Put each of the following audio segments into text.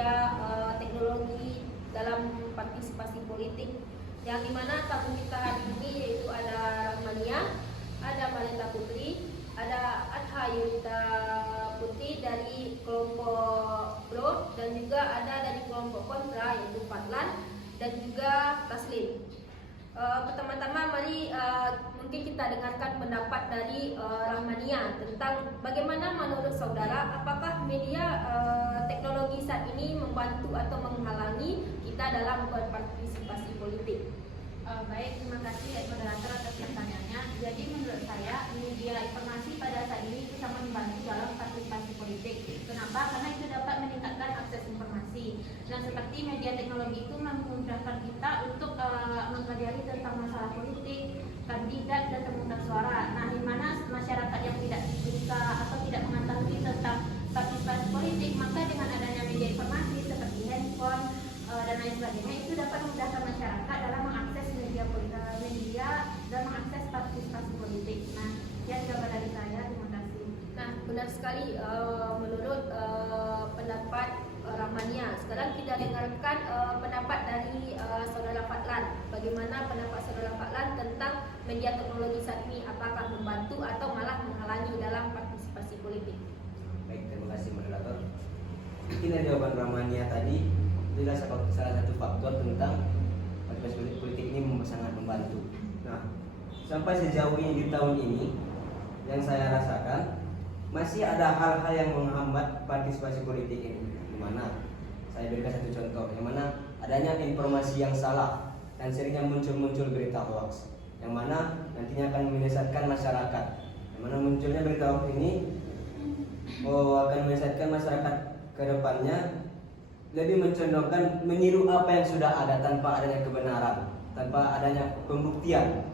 media teknologi dalam partisipasi politik, yang dimana tamu kita hari ini yaitu ada Rahmania, ada Malenta Putri, ada Adha Yunita Putri dari kelompok Pro, dan juga ada dari kelompok kontra yaitu Fadlan dan juga Taslim. Pertama-tama mari mungkin kita dengarkan pendapat dari Rahmania tentang bagaimana menurut saudara, apakah media teknologi saat ini membantu atau menghalangi kita dalam berpartisipasi politik. Baik, terima kasih moderator atas pertanyaannya. Jadi menurut saya media informasi pada saat ini itu sangat membantu dalam partisipasi politik. Kenapa? Karena itu dapat meningkatkan akses informasi. Dan seperti media teknologi itu memudahkan kita untuk mempelajari tentang masalah politik, kandidat dan pemungutan suara. Nah, di mana masyarakat yang tidak bisa atau tidak mengetahui tentang partisipasi politik, maka dengan adanya media informasi seperti handphone dan lain sebagainya itu dapat memudahkan masyarakat dalam mengakses media dan mengakses partisipasi politik. Nah, sekian jawaban dari saya. Terima kasih. Nah, benar sekali menurut pendapat Rahmania. Sekarang kita dengarkan pendapat dari saudara Fadlan. Bagaimana pendapat saudara Fadlan tentang media teknologi saat ini? Apakah membantu atau malah menghalangi dalam partisipasi politik? Baik, terima kasih moderator. Mungkin dari jawaban Rahmania tadi itu salah satu faktor tentang partisipasi politik ini sangat membantu. Nah, sampai sejauh ini di tahun ini yang saya rasakan masih ada hal-hal yang menghambat partisipasi politik ini. Di mana saya berikan satu contoh, yang mana adanya informasi yang salah dan seringnya muncul berita hoax, yang mana nantinya akan menyesatkan masyarakat. Yang mana munculnya berita hoax ini akan menyesatkan masyarakat ke depannya, lebih mencondongkan meniru apa yang sudah ada tanpa adanya kebenaran, tanpa adanya pembuktian.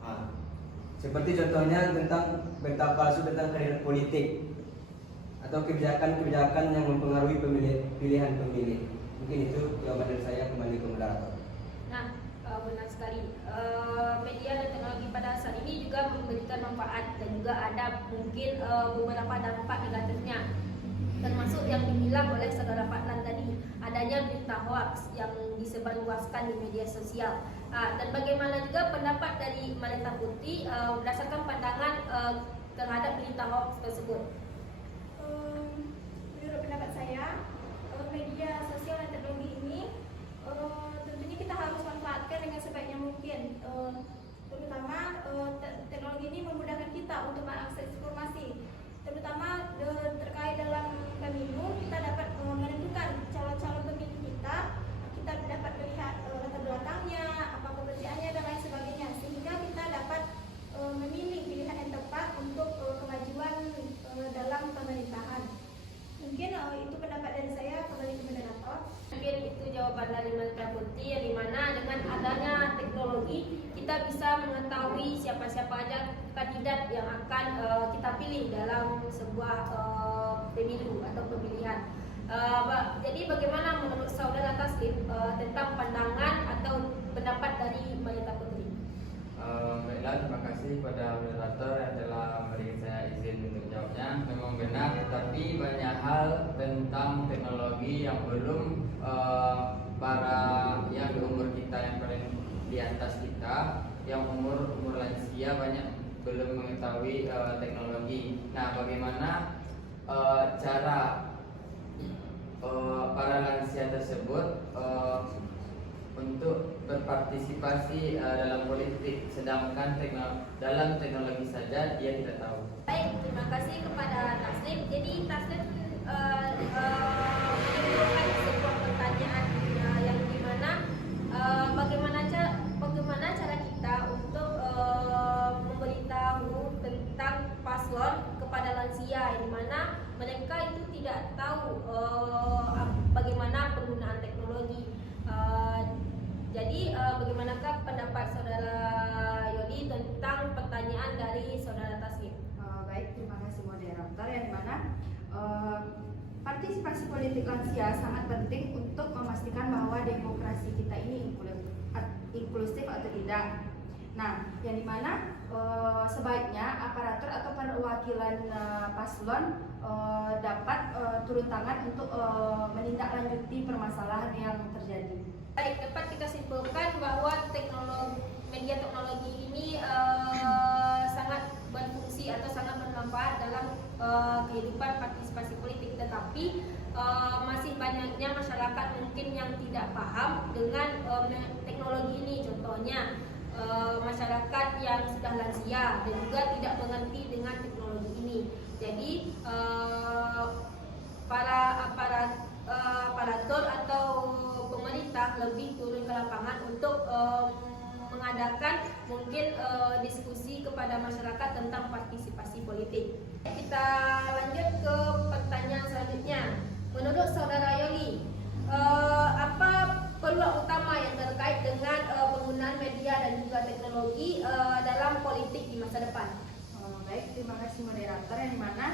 Nah, seperti contohnya tentang berita palsu tentang kandidat politik atau kebijakan-kebijakan yang mempengaruhi pilihan pemilih. Mungkin itu jawaban dari saya. Kembali ke moderator. Nah, benar sekali. Media dan teknologi pada saat ini juga memberikan manfaat dan juga ada mungkin beberapa dampak negatifnya, termasuk yang dibilang oleh saudara Fadlan tadi, adanya berita hoax yang disebarluaskan di media sosial. Dan bagaimana juga pendapat dari Malenta Putri berdasarkan pandangan terhadap berita hoax tersebut? Menurut pendapat saya, media sosial dan teknologi ini tentunya kita harus manfaatkan dengan sebaiknya mungkin. Terutama teknologi ini memudahkan kita untuk mengakses informasi, terutama terkait dalam pemilu. Kita dapat menentukan calon-calon pemilih kita dapat melihat latar belakangnya, apa pekerjaannya dan lain sebagainya, sehingga kita dapat memilih pilihan yang tepat untuk kemajuan dalam pemerintahan. Mungkin itu pendapat dari saya. Kembali ke moderator. Mungkin itu jawaban dari Malenta Putri, yang dimana dengan adanya teknologi kita bisa mengetahui siapa-siapa aja kandidat yang akan kita pilih dalam sebuah pemilu atau pemilihan. Jadi bagaimana menurut saudara Taslim tentang pandangan atau pendapat dari Malenta Putri? Baiklah, terima kasih kepada moderator yang telah memberikan saya izin untuk jawabnya. Memang benar, tetapi banyak hal tentang teknologi yang belum para yang di umur kita yang paling di atas kita, yang umur lansia banyak belum mengetahui teknologi. Nah, bagaimana cara para lansia tersebut untuk berpartisipasi dalam politik, sedangkan dalam teknologi saja dia tidak tahu. Baik, terima kasih kepada Taslim. Jadi Taslim menimbulkan sebuah pertanyaan yang dimana bagaimana cara kita untuk memberitahu tentang paslon kepada lansia, yang dimana mereka itu tidak tahu bagaimana penggunaan teknologi. Jadi bagaimanakah pendapat saudara Yodi tentang pertanyaan dari saudara Taslim? Baik, terima kasih moderator, yang dimana partisipasi politik lansia sangat penting untuk memastikan bahwa demokrasi kita ini inklusif atau tidak. Nah, yang dimana sebaiknya aparatur atau perwakilan paslon dapat turun tangan untuk menindaklanjuti permasalahan yang terjadi. Baik, dapat kita simpulkan bahwa media teknologi ini sangat berfungsi atau sangat bermanfaat dalam kehidupan partisipasi politik, tetapi masih banyaknya masyarakat mungkin yang tidak paham dengan teknologi ini. Contohnya masyarakat yang sudah lansia dan juga tidak mengerti dengan teknologi ini. Jadi para aparatur atau pemerintah lebih turun ke lapangan untuk mengadakan mungkin diskusi kepada masyarakat tentang partisipasi politik. Kita lanjut ke pertanyaan selanjutnya. Menurut Saudara Yoli, apa peluang utama yang terkait dengan penggunaan media dan juga teknologi dalam politik di masa depan? Baik, terima kasih moderator, yang dimana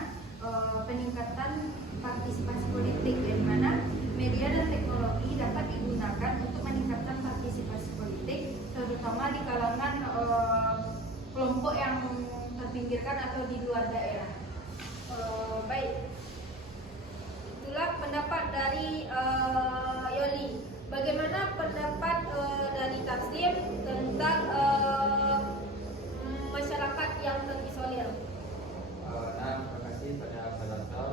peningkatan partisipasi politik, yang dimana media dan teknologi dapat digunakan untuk meningkatkan partisipasi politik, terutama di kalangan kelompok yang terpinggirkan atau di luar daerah. Baik, itulah pendapat dari Yoli. Bagaimana pendapat dari Taslim tentang masyarakat yang terisolir? Terima kasih pada moderator.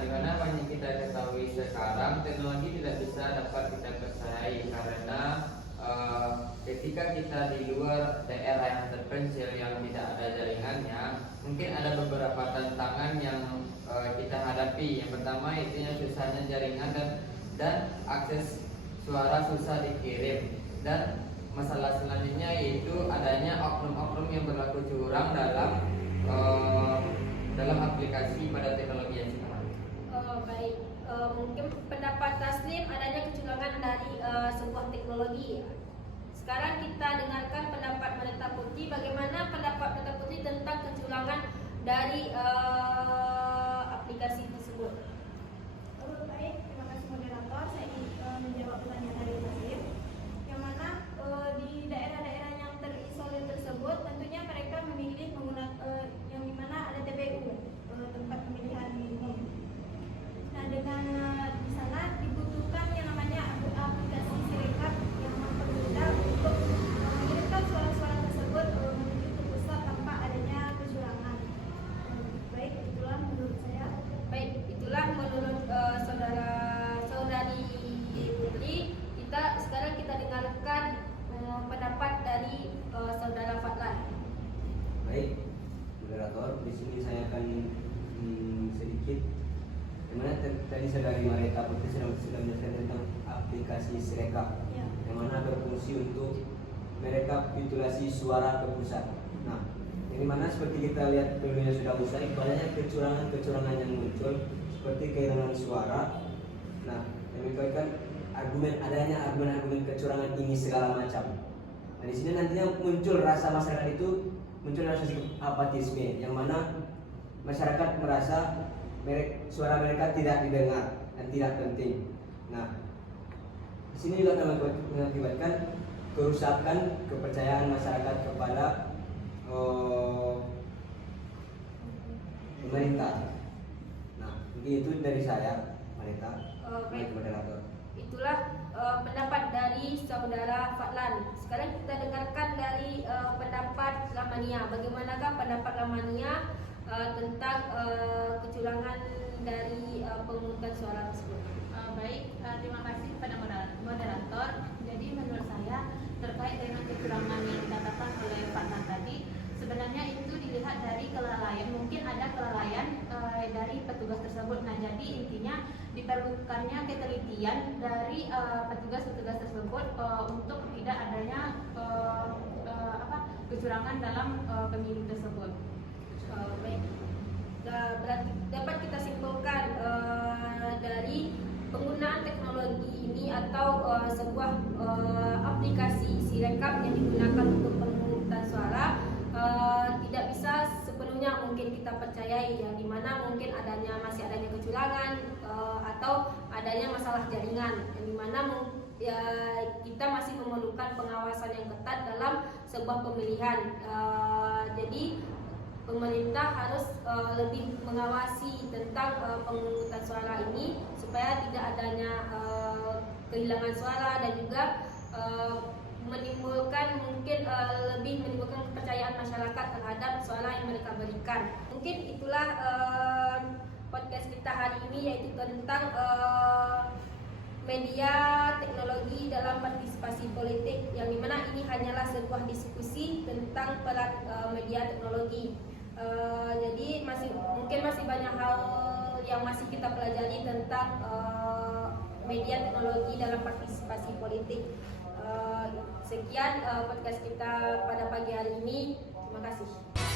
Di mana banyak kita ketahui sekarang teknologi tidak bisa dapat kita percayai karena ketika kita di luar daerah yang terpencil yang tidak ada jaringannya, mungkin ada beberapa tantangan yang kita hadapi. Yang pertama itu susahnya jaringan dan akses suara susah dikirim, dan masalah selanjutnya yaitu adanya oknum-oknum yang berlaku curang dalam aplikasi pada teknologi yang sekarang. Baik, mungkin pendapat Taslim adanya kecurangan dari sebuah teknologi. Sekarang kita dengarkan pendapat Meneta Putri. Bagaimana pendapat Meneta Putri tentang kecurangan dari aplikasi tersebut? Baik, terima kasih moderator. Saya ingin menjawab pertanyaan dari Taslim, yang mana di daerah-daerah yang terisolir tersebut tentunya mereka memilih menggunakan yang dimana ada TPU, tempat pemilihan umum. Nah, dengan di sana dibutuhkan yang namanya aplikasi Sirekap yang mempermudah untuk mengirimkan suara-suara tersebut menuju ke pusat tanpa adanya kecurangan. Baik, itulah menurut saya. Baik, itulah menurut saudari Putri. Sekarang kita dengarkan pendapat dari saudara Fadlan. Baik, moderator, di sini saya akan sedikit. Dimana tadi saudari Marita Putri sudah menjelaskan tentang aplikasi Sirekap, Ya. yang mana berfungsi untuk merekapitulasi suara ke pusat. Nah, yang dimana seperti kita lihat dulunya sudah usai, banyak kecurangan yang muncul seperti kehilangan suara. Nah, yang menyebabkan adanya argumen kecurangan ini segala macam. Nah, di sini nantinya muncul rasa masyarakat itu muncul rasa apatisme, yang mana masyarakat merasa suara mereka tidak didengar dan tidak penting. Nah, di sini juga mengakibatkan kerusakan kepercayaan masyarakat kepada pemerintah. Nah, begitu dari saya, Marita. Baik, Moderator. itulah pendapat dari saudara Fadlan. Sekarang kita dengarkan dari pendapat Ramania. Bagaimanakah pendapat Ramania tentang kecurangan dari pemungutan suara tersebut? Baik, terima kasih kepada moderator. Jadi menurut saya terkait dengan kecurangan yang dikatakan oleh Pak Tan tadi, sebenarnya itu dilihat dari kelalaian. Mungkin ada kelalaian dari petugas tersebut. Nah, jadi intinya diperlukannya ketelitian dari petugas-petugas tersebut untuk tidak adanya kecurangan dalam pemilu tersebut. Baik, berarti dapat kita simpulkan dari penggunaan teknologi ini atau sebuah aplikasi Sirekap yang digunakan untuk pemungutan suara tidak bisa sepenuhnya mungkin kita percayai, yang dimana mungkin masih adanya kecurangan atau adanya masalah jaringan, yang dimana kita masih memerlukan pengawasan yang ketat dalam sebuah pemilihan. Jadi pemerintah harus lebih mengawasi tentang pemungutan suara ini supaya tidak adanya kehilangan suara dan juga menimbulkan kepercayaan masyarakat terhadap suara yang mereka berikan. Mungkin itulah podcast kita hari ini, yaitu tentang media teknologi dalam partisipasi politik, yang dimana ini hanyalah sebuah diskusi tentang peran media teknologi. Jadi mungkin masih banyak hal yang masih kita pelajari tentang media teknologi dalam partisipasi politik. Sekian podcast kita pada pagi hari ini. Terima kasih.